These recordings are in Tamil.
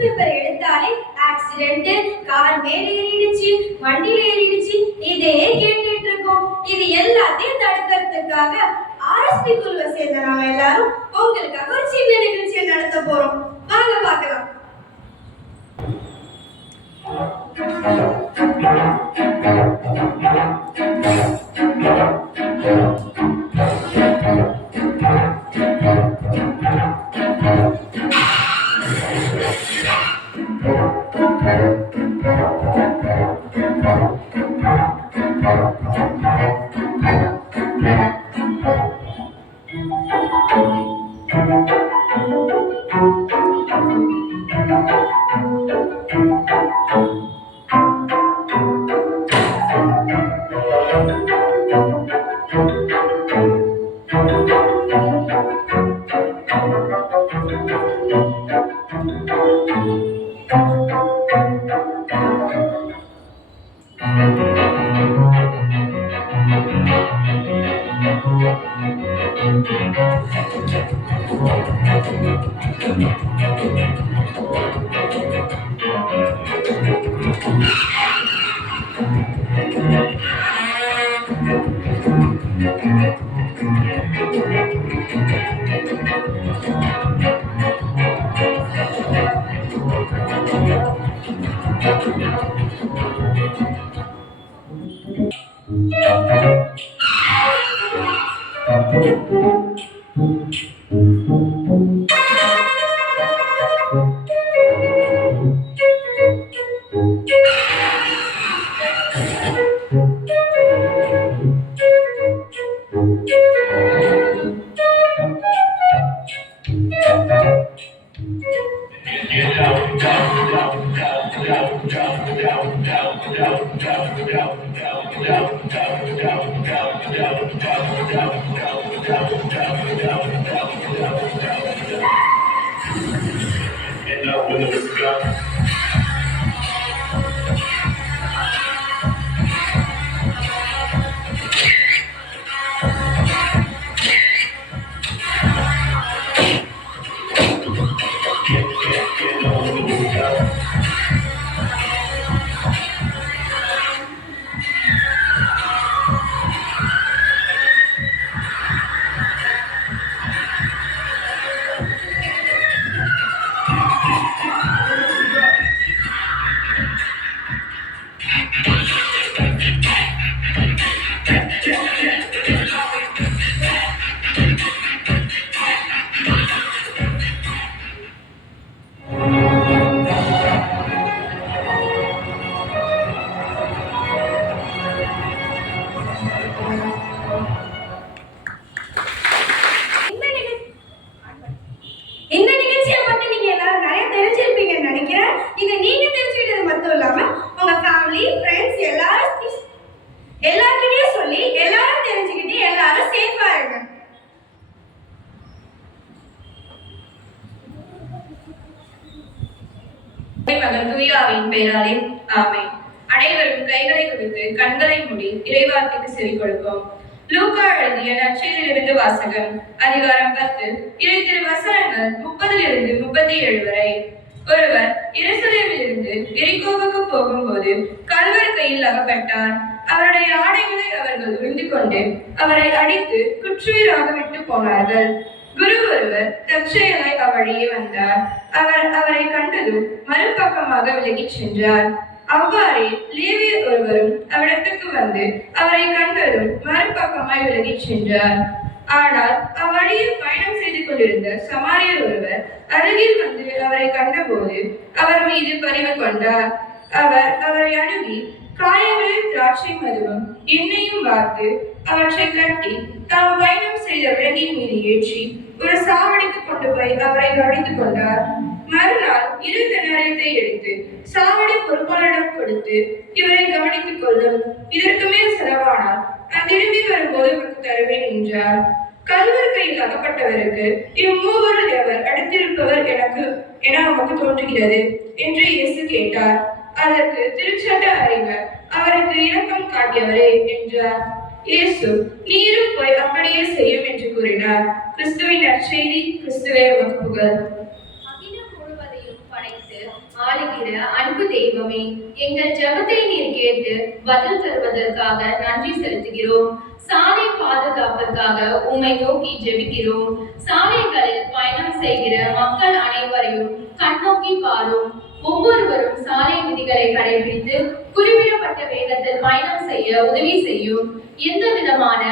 பேப்பர் எடுத்தாலே ஆக்சிடென்ட், கார் மேல ஏறிடுச்சு, வண்டியில ஏறிடுச்சு, இதே கேட்டுட்டு இருக்கோம். இது எல்லாத்தையும் தடுக்கிறதுக்காக ஆர்எஸ்பி குழுவை சேர்ந்த நாம எல்லாரும் உங்களுக்காக ஒரு சின்ன நிகழ்ச்சியை நடத்த போறோம். வாங்க பார்க்கலாம். பெயராலே ஆமென். அனைவரும் கைகளை குவித்து கண்களை மூடி இறைவார்த்தைக்கு செவி கொடுப்போம். லூக்கா எழுதிய நற்செய்தியிலிருந்து வாசகம். அதிகாரம் 10, இறை வசனங்கள் 30 37 வரை. ஒருவர் எருசலேமிலிருந்து எரிகோவுக்கு போகும்போது கள்வர் கையில் அகப்பட்டார். அவருடைய ஆடைகளை அவர்கள் உறிந்து கொண்டு அவரை அடித்து குற்றுயிராக விட்டு போனார்கள். குரு ஒருவர் தற்செயலாய் அவ்வழியே வந்தார். அவர் அவரை கண்டதும் மறுபக்கமாக விலகிச் சென்றார். அவ்வாறே லேவியர் ஒருவரும் அவ்விடத்துக்கு வந்து அவரை கண்டதும் மறுபக்கமாய் விலகிச் சென்றார். ஆனால் அவ்வழியில் பயணம் செய்து கொண்டிருந்த சமாரியர் ஒருவர் அருகில் வந்து அவரை கண்டபோது அவர் மீது பரிவு கொண்டார். அவர் அவரை அணுகி காயங்களில் திராட்சை மதுவும் எண்ணெயும் வார்த்து அவற்றை கட்டி தாம் பயணம் செய்த விலங்கின் மீது ஏற்றி ஒரு சாவடிக்கு கொண்டு போய் அவரை கவனித்துக் கொண்டார். மறுநாள் 2 தெனாரியத்தை எடுத்து சாவடி பொறுப்பாளரிடம் கொடுத்து, இவரை கவனித்துக் கொள்ளும், இதற்கு மேல் செலவானால் நான் திரும்பி வரும்போது உனக்கு தருவேன் என்றார். கள்வர் கையில் அகப்பட்டவருக்கு, இம்மூவரில் எவர் அடுத்திருப்பவர் என உமக்கு தோன்றுகிறது என்று இயேசு கேட்டார். அதற்கு திருச்சட்ட அறிஞர், அவருக்கு இரக்கம் காட்டியவரே என்றார். இயேசு, நீரும் போய் அப்படியே செய்யும் என்று கூறினார். கிறிஸ்துவின் நற்செய்தி. கிறிஸ்துவே உமக்கு புகழ். அகிலம் முழுவதையும் படைத்து ஆளுகிற அன்பு தெய்வமே, எங்கள் ஜெபத்தை நீர் கேட்டு பதில் தருவதற்காக நன்றி செலுத்துகிறோம். சாலை பாதுகாப்பிற்காக உம்மை நோக்கி ஜெபிக்கிறோம். சாலைகளில் பயணம் செய்கிற மக்கள் அனைவரையும் கண்ணோக்கி பாரும். ஒவ்வொருவரும் சாலை விதிகளை கடைபிடித்து குறிப்பிடப்பட்ட வேகத்தில் பயணம் செய்ய உதவி செய்யும். எந்த விதமான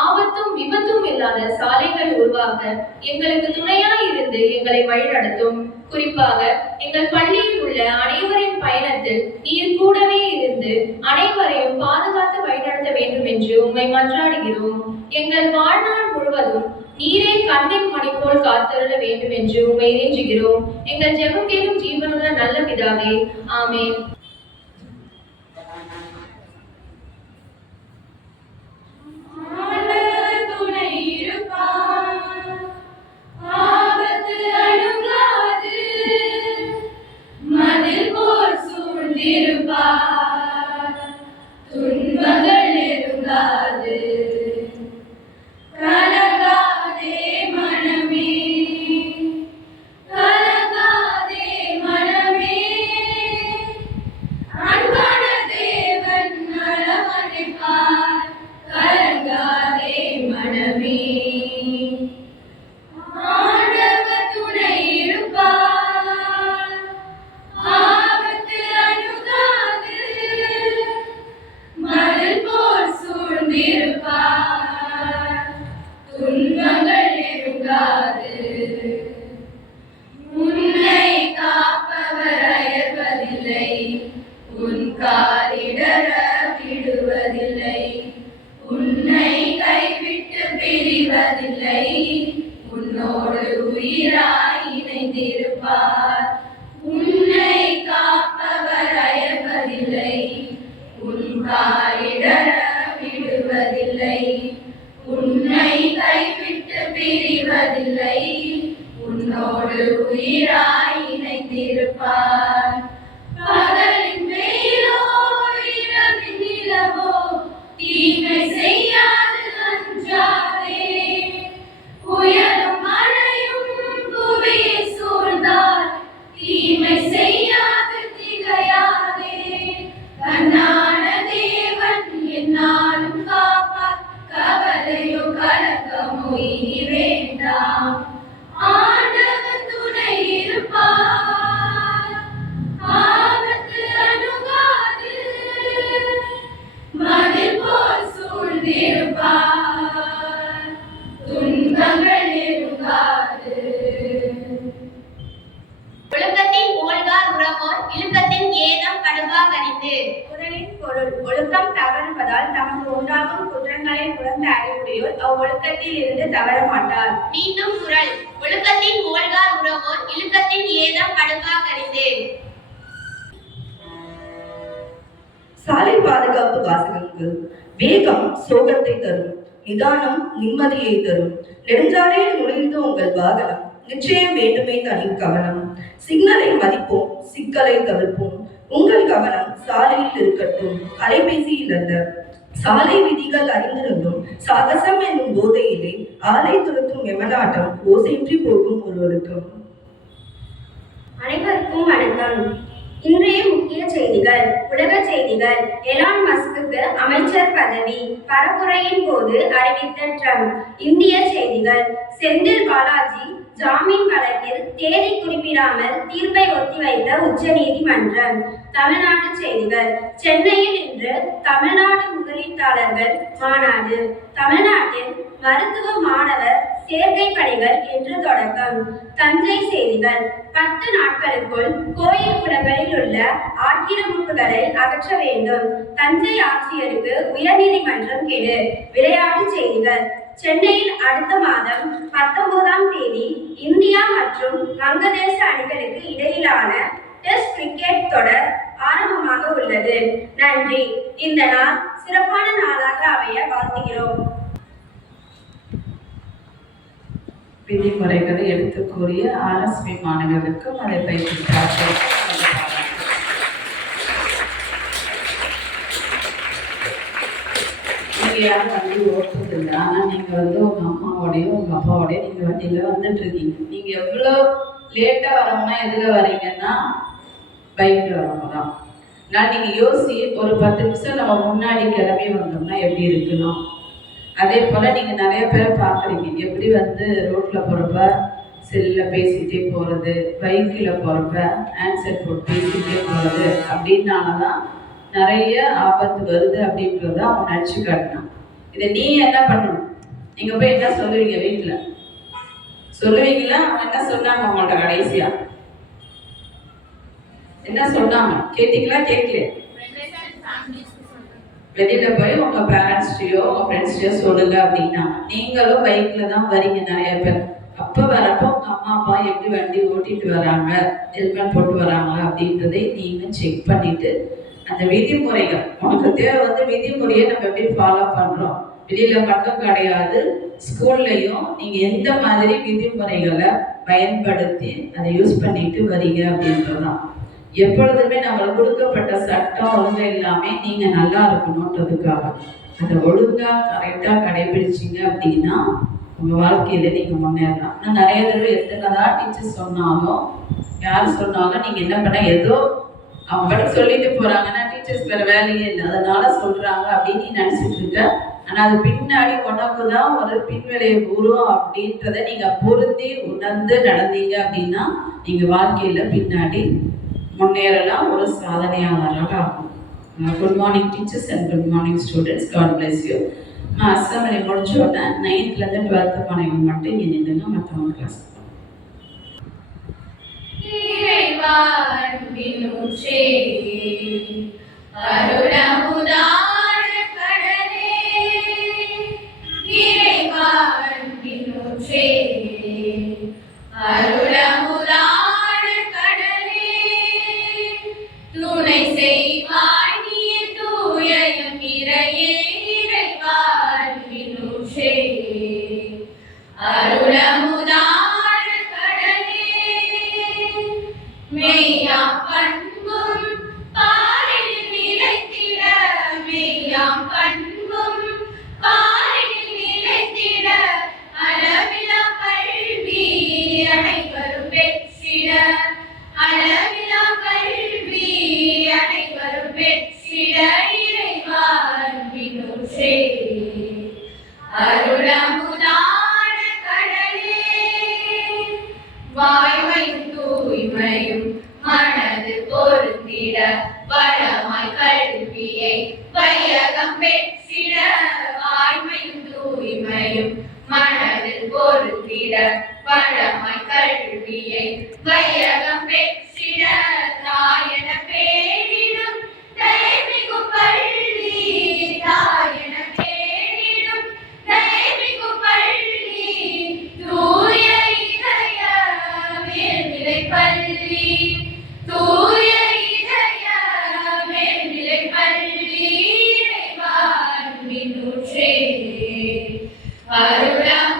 ஆபத்தும் விபத்தும் இல்லாத சாலைகள் உருவாக்க எங்களுக்கு துணையாய் இருந்து எங்களை வழிநடத்தும். குறிப்பாக எங்கள் பள்ளியில் உள்ள அனைவரின் பயணத்தில் நீர் கூடவே இருந்து அனைவரையும் பாதுகாத்து வழிநடத்த வேண்டும் என்று உம்மை மன்றாடுகிறோம். எங்கள் வாழ்நாள் முழுவதும் நீரே கண்ணின் மணி போல் காத்தருள வேண்டும் என்று உம்மை இறைஞ்சுகிறோம். எங்கள் ஜெபம் கேளும் ஜீவனுள்ள நல்ல பிதாவே, ஆமென். துன்பங்கள் நெருங்காது, கலங்காதே மனமே, கலங்காதே மனமே, அன்பான தேவன் அரவணைப்பார், கலங்காதே மனமே, ஆண்டவர் துணை இருப்பார், ஆபத்து அணுகாது, மதில் போல் சூழ்ந்திருப்பார், துன்பங்கள் நெருங்காது. உன்னை காப்பவர் அயர்வதில்லை, உன் காலிடர விடுவதில்லை, உன்னை கைவிட்டு பிரிவதில்லை, உன்னோடு உயிராய் இணைந்திருப்பார். உன்னை காப்பவர் அயர்வதில்லை, உன் காலிடர விடுவதில்லை, உன்னை கைவிட்டு பிரிவதில்லை, உன்னோடு உயிராய் இணைந்திருப்பார். பகலின் வெயிலோ இரவின் நிலவோ தீமை செய்யாது அஞ்சாதே, புயலும் மழையும் புவியை சூழ்ந்தால் தீமை செய்யாது திகையாதே, கண்ணான தேவன் என்னாலும் காப்பார், கவலையோ கலக்கமோ இனி வேண்டாம், ஆண்டவர் துணை இருப்பார், ஆபத்து அணுகாது, மதில் போல் சூழ்ந்திருப்பார், துன்பங்கள் நெருங்காது. ஒழுக்கத்தின் போல்கார் உறவோர் இழுக்கத்தின் ஏதம் கடுவாகறிந்து. குறளின் பொருள்: ஒழுக்கம் தவறுவதால் தமக்கு உண்டாகும் குற்றங்களை உணர்ந்த அறிவுடையோர் அவ்வொழுக்கத்தில் இருந்து தவற மாட்டார். மீண்டும் குறள்: ஒழுக்கத்தின் போல்கார் உறவோர் இழுக்கத்தின் ஏதம் கடுவாகறிந்து. சாலை பாதுகாப்பு வாசகங்கள். வேகம் சோகத்தை தரும், நிதானம் நிம்மதியை தரும். நெடுஞ்சாலையில் நுழைந்து உங்கள் வாகனம் நிச்சயம் வேண்டுமே தனி கவனம். சிக்னலை மதிப்போம், சிக்கலை தவிர்ப்போம். உங்கள் கவனம் சாலையில் இருக்கட்டும், அலைபேசியில் அல்ல. சாலை விதிகள் அறிந்திருந்தும் சாகசம் என்னும் போதையிலே ஆலை துரத்தும் எமனாட்டம் ஓசையின்றி போகும் ஒரு ஒழுக்கம். அனைவருக்கும் வணக்கம். இன்றைய முக்கிய செய்திகள். உலக செய்திகள். எலான் மஸ்குக்கு அமைச்சர் பதவி, பரப்புரையின் போது அறிவித்த ட்ரம்ப். இந்திய செய்திகள். செந்தில் பாலாஜி ஜாமீன் வழக்கில் தேதி குறிப்பிடாமல் தீர்ப்பை ஒத்திவைத்த உச்சநீதிமன்றம். தமிழ்நாடு செய்திகள். சென்னையில் இன்று தமிழ்நாடு முதலீட்டாளர்கள் மாநாடு. தமிழ்நாட்டில் மருத்துவ மாணவர் சேர்க்கை பணிகள் இன்று தொடக்கம். தஞ்சை செய்திகள். 10 நாட்களுக்குள் கோயில் குளங்களில் உள்ள ஆக்கிரமிப்புகளை அகற்ற வேண்டும், தஞ்சை ஆட்சியருக்கு உயர்நீதிமன்றம் கெடு. விளையாட்டுச் செய்திகள். சென்னையில் அடுத்த மாதம் 19ஆம் தேதி இந்தியா மற்றும் வங்கதேச அணிகளுக்கு இடையிலான டெஸ்ட் கிரிக்கெட் தொடர் ஆரம்பமாக உள்ளது. நன்றி. இந்த நாள் சிறப்பான நாளாக அமைய வாழ்த்துகிறோம். விதிமுறைகளை எடுத்து கூறிய RSV மாணவர்களுக்கும் அதை பயிற்சித்தார்கள். நீங்கள் யாரும் வண்டி ஓட்டுறதில்லை, ஆனால் நீங்கள் உங்கள் அம்மாவோடையும் உங்கள் அப்பாவோடையும் நீங்கள் வண்டியில் வந்துட்டு இருக்கீங்க. நீங்கள் எவ்வளோ லேட்டாக வரோம்னா எதில் வரீங்கன்னா பைக்கில் வரவங்க தான். நான் நீங்கள் யோசி, ஒரு 10 நிமிஷம் நம்ம முன்னாடி கிளம்பி வந்தோம்னா எப்படி இருக்கணும். அதே போல் நீங்கள் நிறைய பேர் பார்க்குறீங்க, எப்படி வந்து ரோட்டில் போகிறப்ப செல்லில் பேசிகிட்டே போகிறது, பைக்கில் போகிறப்ப ஆன்சர் போட்டு பேசிகிட்டே போகிறது அப்படின்னால தான் நிறைய ஆபத்து வருது அப்படின்றத அவன் நடிச்சு காட்டினான். இதை நீ என்ன பண்ணணும்? நீங்கள் போய் என்ன சொல்லுவீங்க? வீட்டில் சொல்லுவீங்களா? அவன் என்ன சொன்னாங்க உங்கள்ட்ட கடைசியா? என்ன சொன்னாங்க? கேட்டீங்களா? கேட்கல? வெளியில போய் உங்க பேரண்ட்ஸ்டையோ உங்க ஃப்ரெண்ட்ஸ்டையோ சொல்லுங்க அப்படின்னா, நீங்களும் பைக்ல தான் வரீங்க நிறைய பேர். அப்ப வரப்போ உங்க அம்மா அப்பா எப்படி வண்டி ஓட்டிட்டு வராங்க, ஹெல்மெட் போட்டு வராங்க அப்படின்றதை நீங்க செக் பண்ணிட்டு அந்த விதிமுறைகள், உனக்கு தேவை வந்து விதிமுறையை நம்ம எப்படி ஃபாலோ பண்றோம், வெளியில மட்டும் கிடையாது, ஸ்கூல்லையும் நீங்க எந்த மாதிரி விதிமுறைகளை பயன்படுத்தி அதை யூஸ் பண்ணிட்டு வரீங்க அப்படின்றதான். எப்பொழுதுமே நம்மளுக்கு கொடுக்கப்பட்ட சட்டம் ஒழுங்கு எல்லாமே நீங்க நல்லா இருக்கணும்ன்றதுக்காக அதை ஒழுங்கா கரெக்டா கடைபிடிச்சிங்க அப்படின்னா உங்க வாழ்க்கையில நீங்க முன்னேறலாம். ஆனால் நிறைய தடவை எத்தனைதான் டீச்சர்ஸ் சொன்னாலும் யார் சொன்னாலும் நீங்க என்ன பண்ண, ஏதோ அவங்க சொல்லிட்டு போறாங்கன்னா டீச்சர்ஸ் வேற வேலையே இல்லை அதனால சொல்றாங்க அப்படின்னு நீ நினைச்சிட்டு இருக்க. ஆனா அது பின்னாடி உனக்கு தான் ஒரு பின்விளைவு வரும் அப்படின்றத நீங்க பொருந்தி உணர்ந்து நடந்தீங்க அப்படின்னா நீங்க வாழ்க்கையில பின்னாடி முன்னேறலாம், ஒரு சாதனையாளராக ஆகும். Good morning teachers and good morning students, God bless you. Assembly முடிச்ச உடனே 9th-லேருந்து 12th மாணவர்கள் மட்டும் இங்கே நின்றுங்க, மற்றவங்க கிளாஸ். வாய்மையும் தூய்மையும் மனது பொருந்திட வளமாய் கல்வியை வையகம் பெற்றிட. வாய்மையும் தூய்மையும் மனது பொருந்திட வளமாய் கல்வியை வையகம் பெற்றிட. தாயன பேரிடும் தைமிகு பள்ளி, தாயன பேரிடும் தைமிகு பள்ளி, தூய இதய மேல்நிலை பள்ளி, தூய இதய மேல்நிலை பள்ளி, இறைவாழ்வின் ஊற்றே அருளம்